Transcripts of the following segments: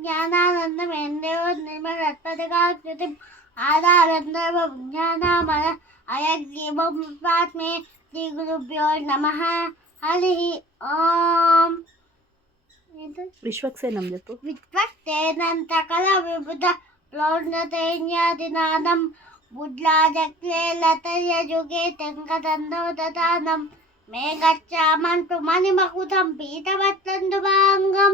ജ്ഞാനാനന്ദം എൻ്റെ നിർമ്മലത്പതികാകൃതിം ആധാരന്തരം ജ്ഞാനാമല അയഗ്രീവം പാത്മേ ശ്രീ ഗുരുഭ്യോ നമഃ హరి ఓం. విశ్వక్సేనం చెప్పు. విశ్వక్సేనం సకల విబుధ ప్లౌర్ణతైన్యాదినాదం బుడ్లాజక్లే లతయజుగే తెంకదందో దదానం మేఘచ్చామంటు మణిమకుతం పీతవత్తందుభాంగం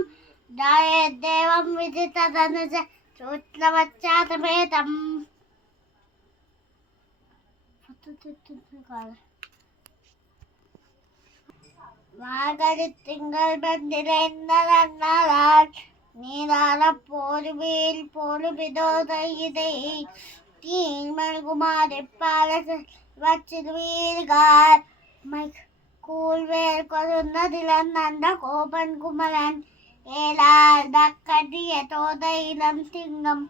దాయేద్దేవం విదితదనుజ సూత్రవచ్చాతమేతం. மார்கழி திங்கள் பந்திரைந்தனால் நீரான போருவேல் போருபிதோதை தீமல்குமாரி பாலச வச்சிருவீர்கள் கூழ்வேல் கொழுந்ததிலன் அந்த கோபன் குமரன் ஏலால் தக்கடிய தோதையிலம் திங்கம்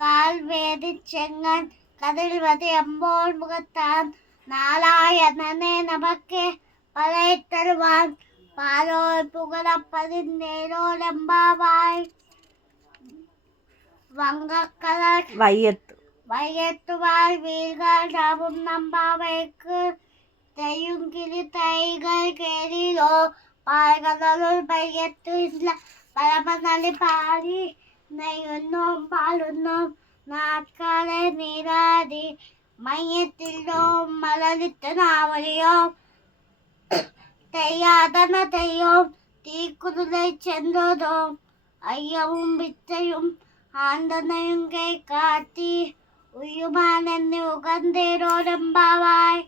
கால்வேதி செங்கன் கதிர்வதி அம்போல் முகத்தான் நாராயணனே நமக்கே பலை தருவான் பாலோர் புகழப்பதிந்தேரோலம்பாவாய். வங்கக்கலர் வையத்துவாய் வீர்கள் ராவும் நம்பாவைக்கு தையுங்கிரி தைகள் கேரிலோ பால்கடலுள் பையத்து இல்ல பரமநலி பாடி நெய்யுன்னோம் பாலுன்னோம் நாட்காலை நீராடி மையத்திலோம் மலரித்த நாவலியோம் தெய்யாதன தெய்யோம் தீக்குருளை சென்றோதோம் ஐயவும் வித்தையும் ஆண்டனையும் கை காட்டி உயுமானென்னு உகந்தேரோடம்பாவாய்.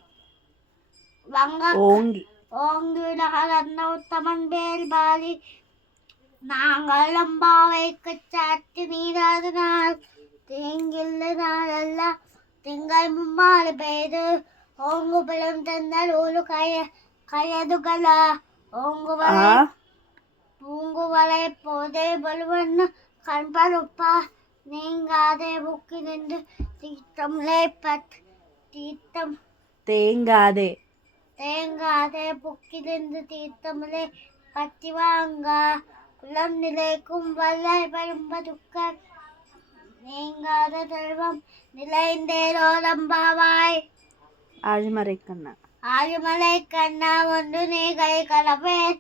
ஓங்கி உலகலந்த உத்தமன் பேல் பாலி நாங்கள் அம்பாவைக்கு சாட்டி நீராடினால் தீங்கில்லை நாளெல்லாம் திங்கள் மும்மாறு பெய்து ஓங்கு பலம் தந்தால் ஒரு கயதுகள பூங்குவலை போதே பலுவன்னு கண்பருப்பா நீங்காதே புக்கி நின்று தீர்த்தம்லே தீர்த்தம் தேங்காதே புக்கி நின்று தீர்த்தம்லே பத்தி வாங்க குளம் நிலைக்கும் வல்லை பரும்பதுக்க நீங்காத செல்வம் நிலைந்தேரோலம்பாவாய். ஆழிமலை கண்ணா ஒன்று நீ கை கலப்பேன்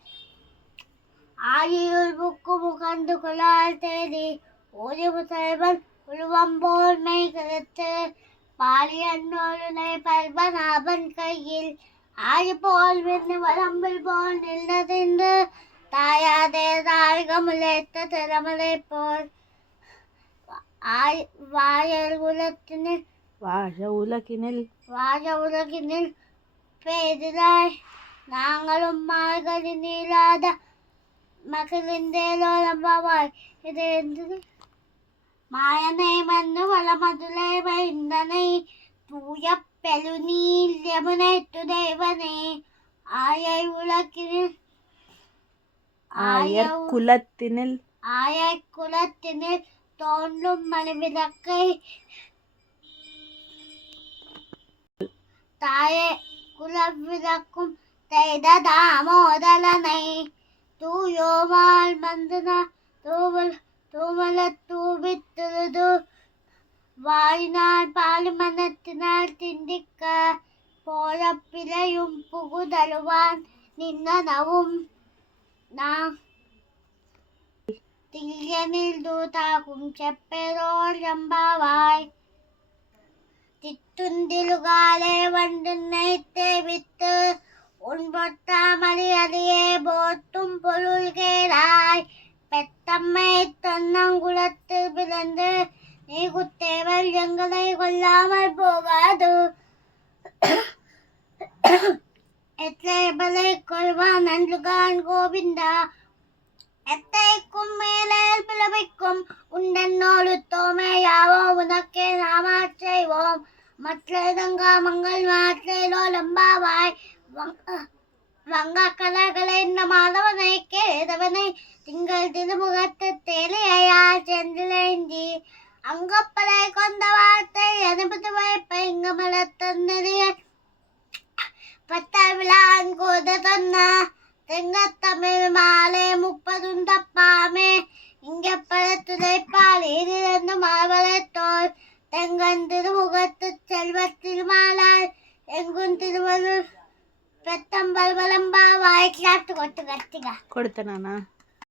ஆழியுள் புக்கு முகந்து குழால் தேடி ஓடிவு செல்வன் உருவம்போல் மெய் கருத்து பாலி அன்னோருனை பல்வநாபன் கையில் ஆழி போல் வெண்ணு வரம்பில் போல் நின்றதென்று தாயாதே தாழ்கமுளைத்த திறமலை போல் வாழ உலகினில் பேதிராய் நாங்களும் மார்கழி நீளாத மகிழ்ந்தேலோலம்பாவாய். இது என்று மாயனை மண்ணு வளமதுலை வைந்தனை தூய பெருநீல் யமுனை துதைவனே ஆயை குலத்தினில் தோன்றும் மணிவிளக்கை தாயே குலவிளக்கும் செய்த தாமோதரனை தூயோமால் மந்தனா தூமல தூவித்துது வாயினால் பாலுமனத்தினால் திண்டிக்க போல பிழையும் புகுதழுவான் நின்னனவும் நாம் தில்யனில் தூதாகும் செப்பெரோலம்பாவாய். தித்துந்திலுகாலே வந்து நைத்தே வித்து உன் பொத்தாமலி அடியே போத்தும் பொருள்கேராய் பெத்தம்மை தொன்னங்குளத்தில் பிறந்து நீ குத்தேவல் எங்களை கொல்லாமல் போகாது எத்தனை கொள்வான் நன்றுகான் கோவிந்தா எத்தைக்கும் மேலே பிளவைக்கும் உண்டன்னோடு தோமையாவோ உனக்கே நாமாச் செய்வோம் மற்றதங்கா மங்கள் மாற்றோலம்பாவாய். வங்க கலர்களை இந்த மாதவனை கேதவனை திங்கள் திருமுகத்து தேலையால் சென்றிலேந்தி அங்கப்படை கொண்ட வார்த்தை அனுப்பி வைப்ப இங்கமல தந்தறிய பத்த விழான் கோத தன்ன தெங்கத்தமிழ் மாலை 30 தப்பாமே இங்கே பழத்துதைப்பால் இதிலிருந்து மாவளத்தோல் தெங்கன் திருமுகத்து செல்வத்தில் மாலால் எங்கும் திருவள்ளூர் பெத்தம்பல் வளம்பா வாய்க்காட்டு கொட்டு கத்திகா கொடுத்தேனா